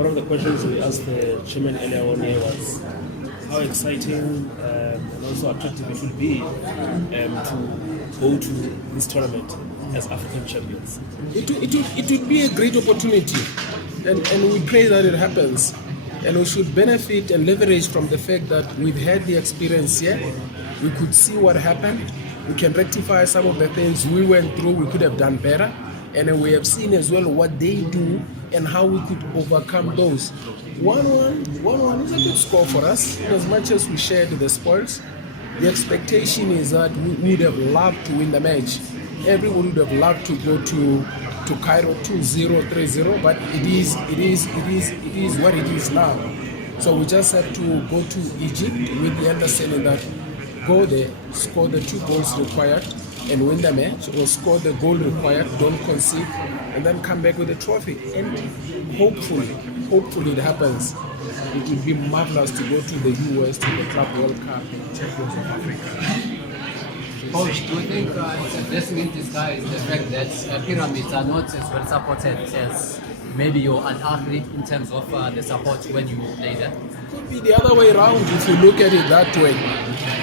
One of the questions we asked the chairman earlier on here was how exciting and also attractive it will be to go to this tournament as African champions. It would be a great opportunity, and we pray that it happens. And we should benefit and leverage from the fact that we've had the experience here. We could see what happened. We can rectify some of the things we went through. We could have done better. And then we have seen as well what they do and how we could overcome those. 1-1 is a good score for us. As much as we shared the spoils, the expectation is that we would have loved to win the match. Everyone would have loved to go to Cairo 2-0, 3-0, but it is what it is now. So we just have to go to Egypt with the understanding that go there, score the 2 goals required and win the match, or score the goal required, don't concede, and then come back with a trophy. And hopefully it happens. It would be marvelous to go to the US, to the Club World Cup and Champions of Africa. Coach, do you think it's a blessing in disguise the fact that pyramids are not as well supported as maybe you're an athlete in terms of the support when you play there? It could be the other way around if you look at it that way.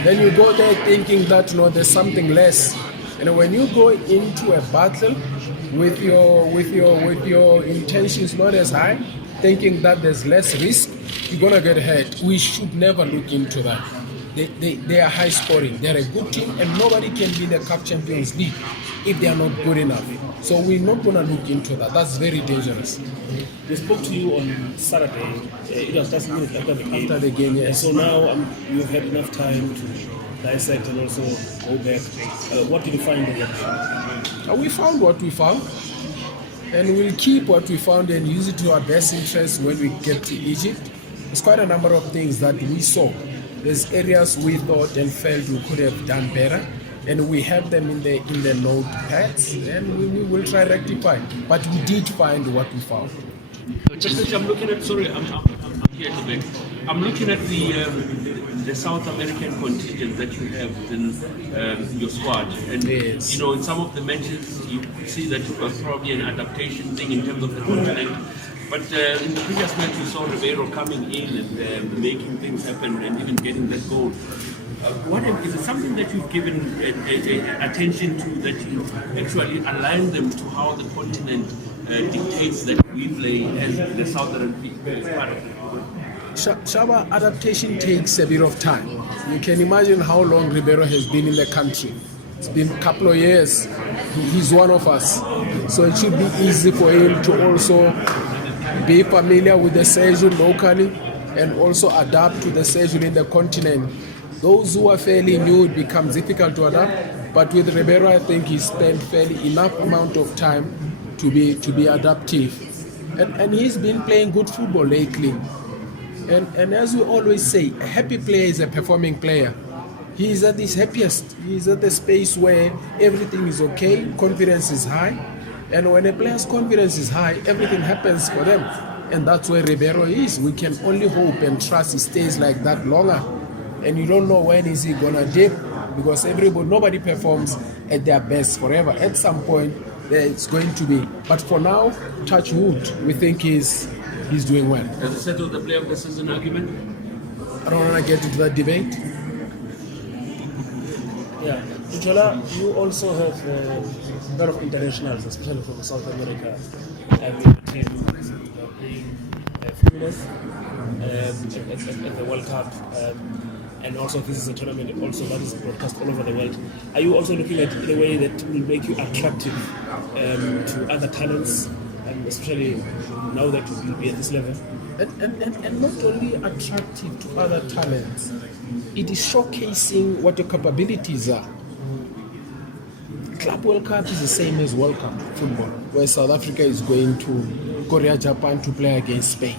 Then you go there thinking that there's something less. And when you go into a battle with your intentions not as high, thinking that there's less risk, you're gonna get hurt. We should never look into that. They are high scoring. They're a good team, and nobody can be in the Caf Champions League if they are not good enough. So we're not going to look into that. That's very dangerous. We spoke to you on Saturday. It was just minutes after the game. After the game, yes. So now you've had enough time to dissect and also go back. What did you find in that? We found what we found, and we'll keep what we found and use it to our best interest when we get to Egypt. There's quite a number of things that we saw. There's areas we thought and felt we could have done better, and we have them in the notepads, and we will try to rectify. But we did find what we found. I'm looking at. Sorry, I'm here at the back. I'm looking at the South American contingent that you have within your squad, and yes. In some of the matches you see that it was probably an adaptation thing in terms of the continent. But in the previous match, we saw Ribeiro coming in and making things happen and even getting that goal. Is it something that you've given attention to, that you actually align them to how the continent dictates that we play as the Southern people as part of it? Shaba, adaptation takes a bit of time. You can imagine how long Ribeiro has been in the country. It's been a couple of years. He's one of us. So it should be easy for him to also be familiar with the schedule locally and also adapt to the schedule in the continent. Those who are fairly new, it becomes difficult to adapt, but with Ribeiro, I think he spent fairly enough amount of time to be adaptive. And he's been playing good football lately. And as we always say, a happy player is a performing player. He is at his happiest. He is at the space where everything is okay, confidence is high. And when a player's confidence is high, everything happens for them. And that's where Ribeiro is. We can only hope and trust he stays like that longer. And you don't know when is he gonna dip, because nobody performs at their best forever. At some point, it's going to be. But for now, touch wood, we think he's doing well. Has it settled the player of the season argument? I don't want to get into that debate. Yeah, Jola, you also have a lot of internationals, especially from South America, in the team playing fitness at the World Cup, and also this is a tournament also that is broadcast all over the world. Are you also looking at the way that will make you attractive to other talents, especially now that you will be at this level? And not only attractive to other talents, it is showcasing what your capabilities are. Club World Cup is the same as World Cup football, where South Africa is going to Korea, Japan to play against Spain.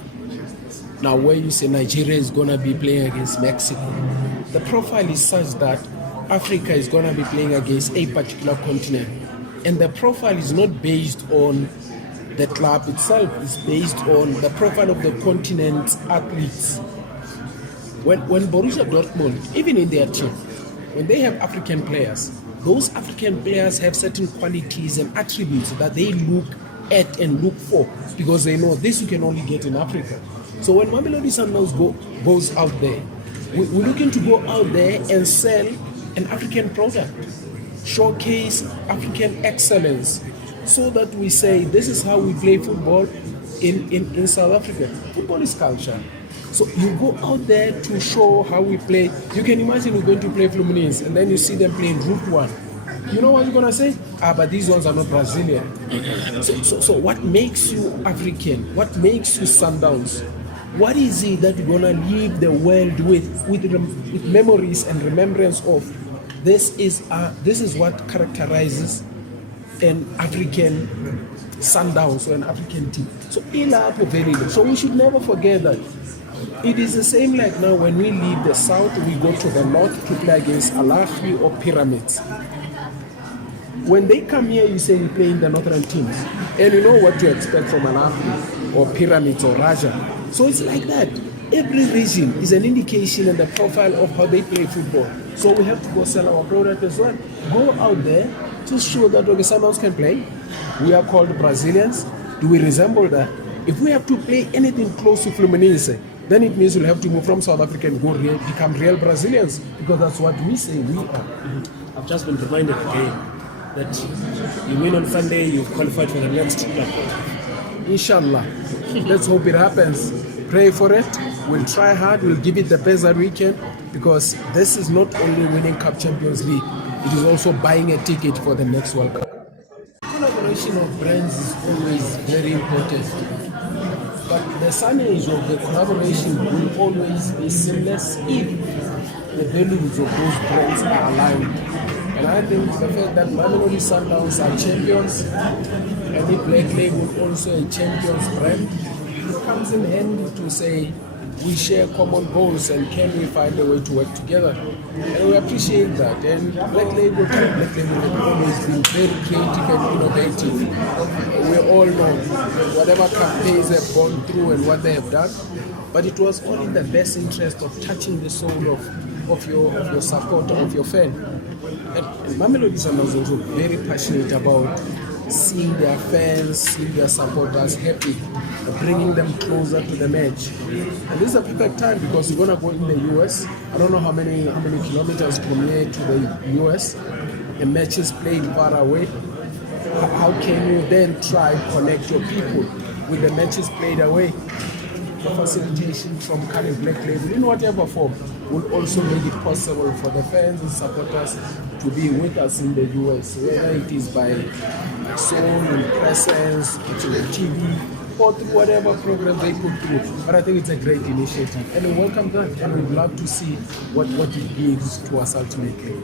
Now, where you say Nigeria is going to be playing against Mexico, the profile is such that Africa is going to be playing against a particular continent. And the profile is not based on the club itself, it's based on the profile of the continent's athletes. When Borussia Dortmund, even in their team, when they have African players, those African players have certain qualities and attributes that they look at and look for, because they know this you can only get in Africa. So when Mamelodi Sundowns goes out there, we're looking to go out there and sell an African product, showcase African excellence, so that we say this is how we play football in South Africa. Football is culture. So you go out there to show how we play. You can imagine we're going to play Fluminense and then you see them playing Route 1. You know what you're going to say? But these ones are not Brazilian. So what makes you African? What makes you Sundowns? What is it that you're going to leave the world with memories and remembrance of? This is what characterizes an African Sundowns or an African team. So so we should never forget that. It is the same like now when we leave the south, we go to the north to play against Alafi or Pyramids. When they come here, you say we play in the northern teams. And you know what to expect from Alafi or Pyramids or Raja. So it's like that. Every region is an indication and the profile of how they play football. So we have to go sell our product as well. Go out there to show that okay, Sundowns can play. We are called Brazilians. Do we resemble that? If we have to play anything close to Fluminense, then it means we'll have to move from South Africa and become real Brazilians, because that's what we say we are. I've just been reminded again that you win on Sunday, you've qualified for the next club. Inshallah. Let's hope it happens. Pray for it. We'll try hard. We'll give it the best that we can, because this is not only winning Caf Champions League, it is also buying a ticket for the next World Cup. Collaboration of brands is always very important. But the signage of the collaboration will always be seamless if the values of those brands are aligned. And I think the fact that Mamelodi Sundowns are champions, and if Black Label also a champions brand, it comes in handy to say we share common goals and can we find a way to work together. And we appreciate that. And Black Label have always been very creative and innovative. We all know whatever campaigns they've gone through and what they have done, but it was all in the best interest of touching the soul of your supporter, of your fan. And Mamelodi Sundowns is also very passionate about seeing their fans, seeing their supporters happy, bringing them closer to the match. And this is a perfect time because we're gonna go in the US. I don't know how many kilometers from here to the US. The match is played far away. How can you then try to connect your people with the matches played away? The facilitation from current Black Label in whatever form will also make it possible for the fans and supporters to be with us in the US, whether it is by sound and presence, to the TV, or through whatever program they put through. But I think it's a great initiative, and we welcome that, and we'd love to see what it gives to us ultimately.